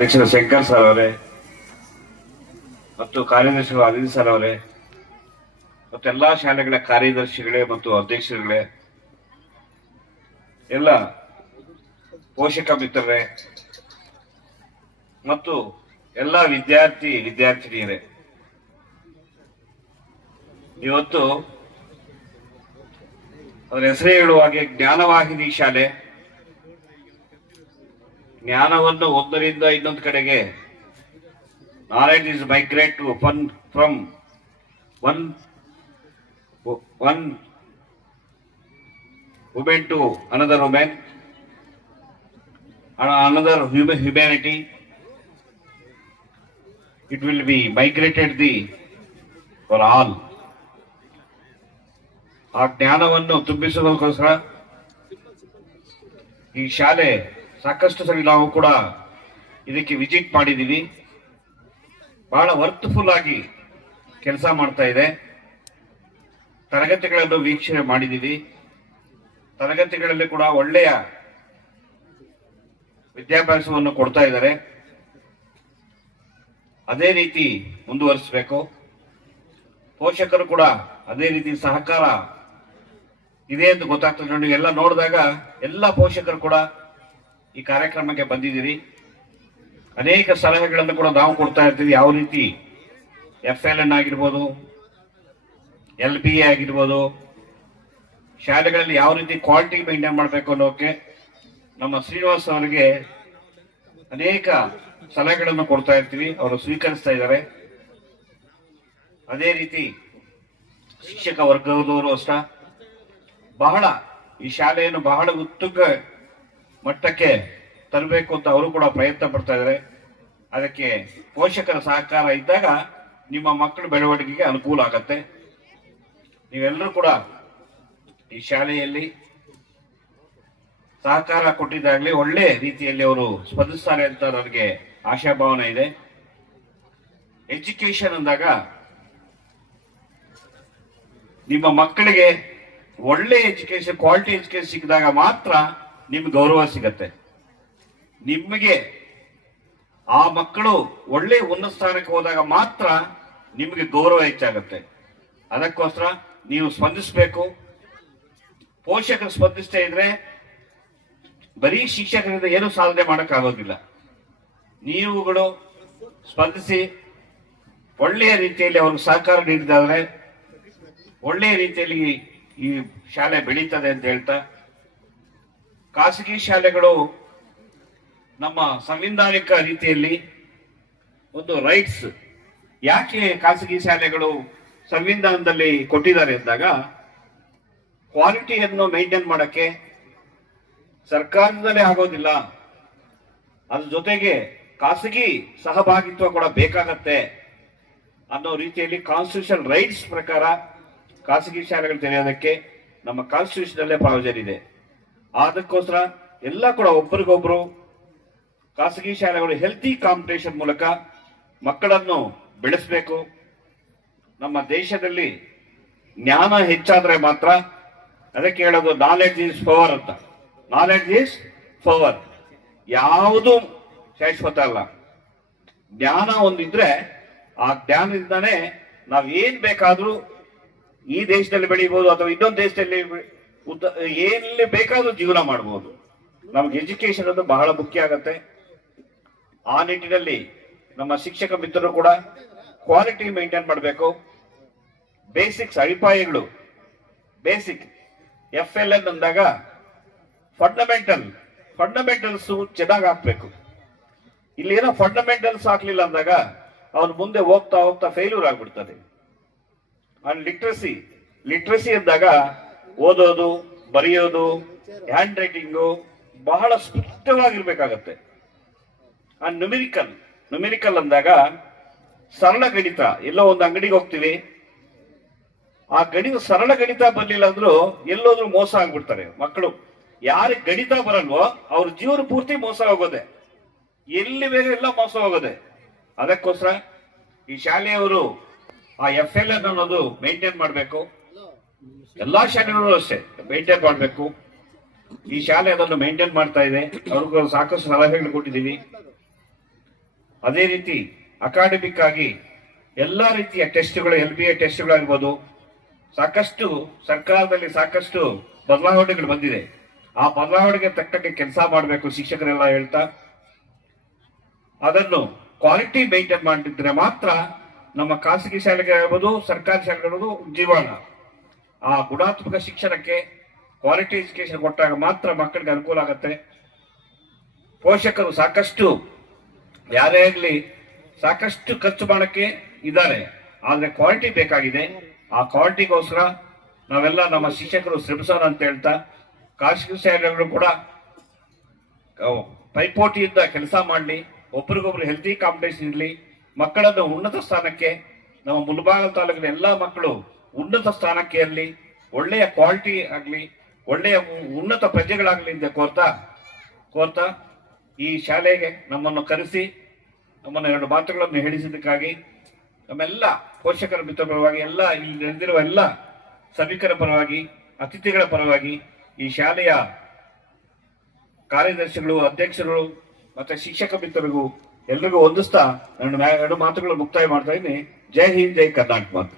ಅಧ್ಯಕ್ಷರ ಶಂಕರ್ ಸರ್ ಅವರೇ ಮತ್ತು ಕಾರ್ಯದರ್ಶಿಗಳು ಅನಿಲ್ ಸರ್ ಅವರೇ ಮತ್ತು ಎಲ್ಲಾ ಶಾಲೆಗಳ ಕಾರ್ಯದರ್ಶಿಗಳೇ ಮತ್ತು ಅಧ್ಯಕ್ಷರುಗಳೇ, ಎಲ್ಲ ಪೋಷಕ ಮಿತ್ರರೇ ಮತ್ತು ಎಲ್ಲ ವಿದ್ಯಾರ್ಥಿನಿಯರೇ, ಇವತ್ತು ಅದರ ಹೆಸರೇ ಹೇಳುವ ಹಾಗೆ ಜ್ಞಾನವಾಹಿನಿ ಶಾಲೆ ಜ್ಞಾನವನ್ನು ಒಂದರಿಂದ ಇನ್ನೊಂದು ಕಡೆಗೆ, knowledge is migrate to from one women to another women, another humanity. It will be migrated for all. ಆ ಜ್ಞಾನವನ್ನು ತುಂಬಿಸುವುದಕ್ಕೋಸ್ಕರ ಈ ಶಾಲೆ ಸಾಕಷ್ಟು ಸರಿ ನಾವು ಕೂಡ ಇದಕ್ಕೆ ವಿಸಿಟ್ ಮಾಡಿದ್ದೀವಿ. ಬಹಳ ವರ್ತ್ಫುಲ್ ಆಗಿ ಕೆಲಸ ಮಾಡ್ತಾ ಇದೆ. ತರಗತಿಗಳನ್ನು ವೀಕ್ಷಣೆ ಮಾಡಿದ್ದೀವಿ. ತರಗತಿಗಳಲ್ಲಿ ಕೂಡ ಒಳ್ಳೆಯ ವಿದ್ಯಾಭ್ಯಾಸವನ್ನು ಕೊಡ್ತಾ ಇದ್ದಾರೆ. ಅದೇ ರೀತಿ ಮುಂದುವರಿಸಬೇಕು. ಪೋಷಕರು ಕೂಡ ಅದೇ ರೀತಿ ಸಹಕಾರ ಇದೆ ಎಂದು ಗೊತ್ತಾಗ್ತದೆ. ನೋಡಿ, ಎಲ್ಲ ನೋಡಿದಾಗ ಎಲ್ಲ ಪೋಷಕರು ಕೂಡ ಈ ಕಾರ್ಯಕ್ರಮಕ್ಕೆ ಬಂದಿದ್ದೀರಿ. ಅನೇಕ ಸಲಹೆಗಳನ್ನು ಕೂಡ ನಾವು ಕೊಡ್ತಾ ಇರ್ತೀವಿ. ಯಾವ ರೀತಿ FLN ಆಗಿರ್ಬೋದು, LBA ಆಗಿರ್ಬೋದು, ಶಾಲೆಗಳಲ್ಲಿ ಯಾವ ರೀತಿ ಕ್ವಾಲಿಟಿ ಮೇಂಟೈನ್ ಮಾಡಬೇಕು ಅನ್ನೋಕೆ ನಮ್ಮ ಶ್ರೀನಿವಾಸ್ ಅವರಿಗೆ ಅನೇಕ ಸಲಹೆಗಳನ್ನು ಕೊಡ್ತಾ ಇರ್ತೀವಿ. ಅವರು ಸ್ವೀಕರಿಸ್ತಾ ಇದ್ದಾರೆ. ಅದೇ ರೀತಿ ಶಿಕ್ಷಕ ವರ್ಗದವರು ಅಷ್ಟ ಬಹಳ ಈ ಶಾಲೆಯನ್ನು ಬಹಳ ಉತ್ತುಂಗ ಮಟ್ಟಕ್ಕೆ ತರಬೇಕು ಅಂತ ಅವರು ಕೂಡ ಪ್ರಯತ್ನ ಪಡ್ತಾ ಇದ್ದಾರೆ. ಅದಕ್ಕೆ ಪೋಷಕರ ಸಹಕಾರ ಇದ್ದಾಗ ನಿಮ್ಮ ಮಕ್ಕಳ ಬೆಳವಣಿಗೆಗೆ ಅನುಕೂಲ ಆಗತ್ತೆ. ನೀವೆಲ್ಲರೂ ಕೂಡ ಈ ಶಾಲೆಯಲ್ಲಿ ಸಹಕಾರ ಕೊಟ್ಟಿದ್ದಾಗಲಿ ಒಳ್ಳೆ ರೀತಿಯಲ್ಲಿ ಅವರು ಸ್ಪಂದಿಸ್ತಾರೆ ಅಂತ ನನಗೆ ಆಶಾಭಾವನೆ ಇದೆ. ಎಜುಕೇಶನ್ ಅಂದಾಗ ನಿಮ್ಮ ಮಕ್ಕಳಿಗೆ ಒಳ್ಳೆ ಎಜುಕೇಶನ್, ಕ್ವಾಲಿಟಿ ಎಜುಕೇಶನ್ ಸಿಕ್ಕಿದಾಗ ಮಾತ್ರ ನಿಮ್ಗೆ ಗೌರವ ಸಿಗತ್ತೆ. ನಿಮಗೆ ಆ ಮಕ್ಕಳು ಒಳ್ಳೆ ಉನ್ನತ ಸ್ಥಾನಕ್ಕೆ ಹೋದಾಗ ಮಾತ್ರ ನಿಮಗೆ ಗೌರವ ಹೆಚ್ಚಾಗತ್ತೆ. ಅದಕ್ಕೋಸ್ಕರ ನೀವು ಸ್ಪಂದಿಸಬೇಕು. ಪೋಷಕರು ಸ್ಪಂದಿಸ್ತಾ ಇದ್ರೆ ಬರೀ ಶಿಕ್ಷಕರಿಂದ ಏನು ಸಾಧನೆ ಮಾಡೋಕ್ಕಾಗೋದಿಲ್ಲ. ನೀವುಗಳು ಸ್ಪಂದಿಸಿ ಒಳ್ಳೆಯ ರೀತಿಯಲ್ಲಿ ಅವ್ರಿಗೆ ಸಹಕಾರ ನೀಡಿದಾದ್ರೆ ಒಳ್ಳೆಯ ರೀತಿಯಲ್ಲಿ ಈ ಶಾಲೆ ಬೆಳೀತದೆ ಅಂತ ಹೇಳ್ತಾ, ಖಾಸಗಿ ಶಾಲೆಗಳು ನಮ್ಮ ಸಂವಿಧಾನಿಕ ರೀತಿಯಲ್ಲಿ ಒಂದು ರೈಟ್ಸ್, ಯಾಕೆ ಖಾಸಗಿ ಶಾಲೆಗಳು ಸಂವಿಧಾನದಲ್ಲಿ ಕೊಟ್ಟಿದ್ದಾರೆ ಅಂದಾಗ, ಕ್ವಾಲಿಟಿಯನ್ನು ಮೇಂಟೈನ್ ಮಾಡಕ್ಕೆ ಸರ್ಕಾರದಲ್ಲೇ ಆಗೋದಿಲ್ಲ, ಅದ್ರ ಜೊತೆಗೆ ಖಾಸಗಿ ಸಹಭಾಗಿತ್ವ ಕೂಡ ಬೇಕಾಗತ್ತೆ ಅನ್ನೋ ರೀತಿಯಲ್ಲಿ ಕಾನ್ಸ್ಟಿಟ್ಯೂಷನ್ ರೈಟ್ಸ್ ಪ್ರಕಾರ ಖಾಸಗಿ ಶಾಲೆಗಳು ತೆರೆಯೋದಕ್ಕೆ ನಮ್ಮ ಕಾನ್ಸ್ಟಿಟ್ಯೂಷನ್ ಅಲ್ಲೇ ಪ್ರಾವಿಷನ್ ಇದೆ. ಅದಕ್ಕೋಸ್ಕರ ಎಲ್ಲ ಕೂಡ ಒಬ್ಬರಿಗೊಬ್ರು ಖಾಸಗಿ ಶಾಲೆಗಳು ಹೆಲ್ತಿ ಕಾಂಪಿಟೇಷನ್ ಮೂಲಕ ಮಕ್ಕಳನ್ನು ಬೆಳೆಸಬೇಕು. ನಮ್ಮ ದೇಶದಲ್ಲಿ ಜ್ಞಾನ ಹೆಚ್ಚಾದ್ರೆ ಮಾತ್ರ, ಅದಕ್ಕೆ ಹೇಳೋದು ನಾಲೆಡ್ಜ್ ಈಸ್ ಪವರ್ ಅಂತ. Knowledge is power. ಯಾವುದು ಶಾಶ್ವತ ಅಲ್ಲ. ಜ್ಞಾನ ಒಂದಿದ್ರೆ ಆ ಜ್ಞಾನದಿಂದಾನೇ ನಾವು ಏನ್ ಬೇಕಾದ್ರೂ ಈ ದೇಶದಲ್ಲಿ ಬೆಳೀಬಹುದು ಅಥವಾ ಇನ್ನೊಂದು ದೇಶದಲ್ಲಿ ಎಲ್ಲಿ ಬೇಕಾದ್ರೂ ಜೀವನ ಮಾಡಬಹುದು. ನಮ್ಗೆ ಎಜುಕೇಶನ್ ಅದು ಬಹಳ ಮುಖ್ಯ ಆಗತ್ತೆ. ಆ ನಿಟ್ಟಿನಲ್ಲಿ ನಮ್ಮ ಶಿಕ್ಷಕ ಮಿತ್ರರು ಕೂಡ ಕ್ವಾಲಿಟಿ ಮೇಂಟೈನ್ ಮಾಡಬೇಕು. ಬೇಸಿಕ್ಸ್, ಅಡಿಪಾಯಗಳು, ಬೇಸಿಕ್ FLN ಅಂದಾಗ ಫಂಡಮೆಂಟಲ್ಸ್ ಚೆನ್ನಾಗಿ ಹಾಕ್ಬೇಕು. ಇಲ್ಲಿ ಏನೋ ಫಂಡಮೆಂಟಲ್ಸ್ ಹಾಕ್ಲಿಲ್ಲ ಅಂದಾಗ ಅವ್ನು ಮುಂದೆ ಹೋಗ್ತಾ ಹೋಗ್ತಾ ಫೇಲ್ಯೂರ್ ಆಗ್ಬಿಡ್ತದೆ. ಅಂಡ್ ಲಿಟ್ರಸಿ ಅಂದಾಗ ಓದೋದು, ಬರೆಯೋದು, ಹ್ಯಾಂಡ್ ರೈಟಿಂಗು ಬಹಳ ಸ್ಪಷ್ಟವಾಗಿರ್ಬೇಕಾಗತ್ತೆ. ಅಂಡ್ ನ್ಯೂಮೆರಿಕಲ್ ಅಂದಾಗ ಸರಳ ಗಣಿತ. ಎಲ್ಲೋ ಒಂದು ಅಂಗಡಿಗೆ ಹೋಗ್ತೀವಿ, ಆ ಸರಳ ಗಣಿತ ಬರ್ಲಿಲ್ಲ ಅಂದ್ರೂ ಎಲ್ಲೋದ್ರೂ ಮೋಸ ಆಗ್ಬಿಡ್ತಾರೆ ಮಕ್ಕಳು. ಯಾರಿಗೆ ಗಣಿತ ಬರಲ್ವೋ ಅವ್ರ ಜೀವನ ಪೂರ್ತಿ ಮೋಸ ಹೋಗೋದೆ, ಎಲ್ಲಿ ಬೇರೆ ಎಲ್ಲ ಮೋಸ ಹೋಗೋದೆ. ಅದಕ್ಕೋಸ್ಕರ ಈ ಶಾಲೆಯವರು ಆ FLN ಅನ್ನೋದು ಮೇಂಟೈನ್ ಮಾಡಬೇಕು. ಎಲ್ಲಾ ಶಾಲೆಗಳು ಅಷ್ಟೇ ಮೇಂಟೈನ್ ಮಾಡಬೇಕು. ಈ ಶಾಲೆ ಅದನ್ನು ಮೇಂಟೈನ್ ಮಾಡ್ತಾ ಇದೆ. ಅವ್ರಿಗೂ ಸಾಕಷ್ಟು ಸಲಹೆಗಳು ಕೊಟ್ಟಿದ್ದೀವಿ. ಅದೇ ರೀತಿ ಅಕಾಡೆಮಿಕ್ ಆಗಿ ಎಲ್ಲ ರೀತಿಯ ಟೆಸ್ಟ್ಗಳು, LBA ಟೆಸ್ಟ್ಗಳಾಗ್ಬೋದು, ಸಾಕಷ್ಟು ಸರ್ಕಾರದಲ್ಲಿ ಸಾಕಷ್ಟು ಬದಲಾವಣೆಗಳು ಬಂದಿದೆ. ಆ ಬದಲಾವಣೆಗೆ ತಕ್ಕಂತೆ ಕೆಲಸ ಮಾಡಬೇಕು ಶಿಕ್ಷಕರೆಲ್ಲ ಹೇಳ್ತಾ, ಅದನ್ನು ಕ್ವಾಲಿಟಿ ಮೇಂಟೈನ್ ಮಾಡಿದ್ರೆ ಮಾತ್ರ ನಮ್ಮ ಖಾಸಗಿ ಶಾಲೆಗಳಾಗ್ಬೋದು, ಸರ್ಕಾರಿ ಶಾಲೆಗಳು ಜೀವನ. ಆ ಗುಣಾತ್ಮಕ ಶಿಕ್ಷಣಕ್ಕೆ ಕ್ವಾಲಿಟಿ ಎಜುಕೇಶನ್ ಕೊಟ್ಟಾಗ ಮಾತ್ರ ಮಕ್ಕಳಿಗೆ ಅನುಕೂಲ ಆಗುತ್ತೆ. ಪೋಷಕರು ಸಾಕಷ್ಟು ಯಾರೇ ಆಗಲಿ ಸಾಕಷ್ಟು ಖರ್ಚು ಮಾಡಕ್ಕೆ ಇದ್ದಾರೆ, ಆದ್ರೆ ಕ್ವಾಲಿಟಿ ಬೇಕಾಗಿದೆ. ಆ ಕ್ವಾಲಿಟಿಗೋಸ್ಕರ ನಾವೆಲ್ಲ ನಮ್ಮ ಶಿಕ್ಷಕರು ಶ್ರಮಿಸೋಣ ಅಂತ ಹೇಳ್ತಾ, ಖಾಸಗಿ ಶಾಲೆಗಳು ಕೂಡ ಪೈಪೋಟಿಯಿಂದ ಕೆಲಸ ಮಾಡಲಿ, ಒಬ್ರಿಗೊಬ್ರು ಹೆಲ್ತಿ ಕಾಂಪಿಟೇಷನ್ ಇರಲಿ, ಮಕ್ಕಳನ್ನು ಉನ್ನತ ಸ್ಥಾನಕ್ಕೆ, ನಮ್ಮ ಮುಳಬಾಗಿಲು ತಾಲೂಕಿನ ಎಲ್ಲಾ ಮಕ್ಕಳು ಉನ್ನತ ಸ್ಥಾನಕ್ಕೆ ಇರಲಿ, ಒಳ್ಳೆಯ ಕ್ವಾಲಿಟಿ ಆಗಲಿ, ಒಳ್ಳೆಯ ಉನ್ನತ ಪ್ರಜೆಗಳಾಗಲಿ ಅಂತ ಕೋರ್ತಾ ಈ ಶಾಲೆಗೆ ನಮ್ಮನ್ನು ಕರೆಸಿ ನಮ್ಮನ್ನು 2 ಮಾತುಗಳನ್ನು ಹೇಳಿಸಿದ್ದಕ್ಕಾಗಿ ನಮ್ಮೆಲ್ಲ ಪೋಷಕರ ಮಿತ್ರ ಪರವಾಗಿ, ಎಲ್ಲ ಇಲ್ಲಿ ನೆರೆದಿರುವ ಎಲ್ಲ ಸಭಿಕರ ಪರವಾಗಿ, ಅತಿಥಿಗಳ ಪರವಾಗಿ, ಈ ಶಾಲೆಯ ಕಾರ್ಯದರ್ಶಿಗಳು, ಅಧ್ಯಕ್ಷರು ಮತ್ತೆ ಶಿಕ್ಷಕ ಮಿತ್ರರಿಗೂ ಎಲ್ರಿಗೂ ಹೊಂದಿಸ್ತಾ 2 ಮಾತುಗಳು ಮುಕ್ತಾಯ ಮಾಡ್ತಾ ಇದ್ದೀನಿ. ಜೈ ಹಿಂದ್, ಜೈ ಕರ್ನಾಟಕ ಮಾತು.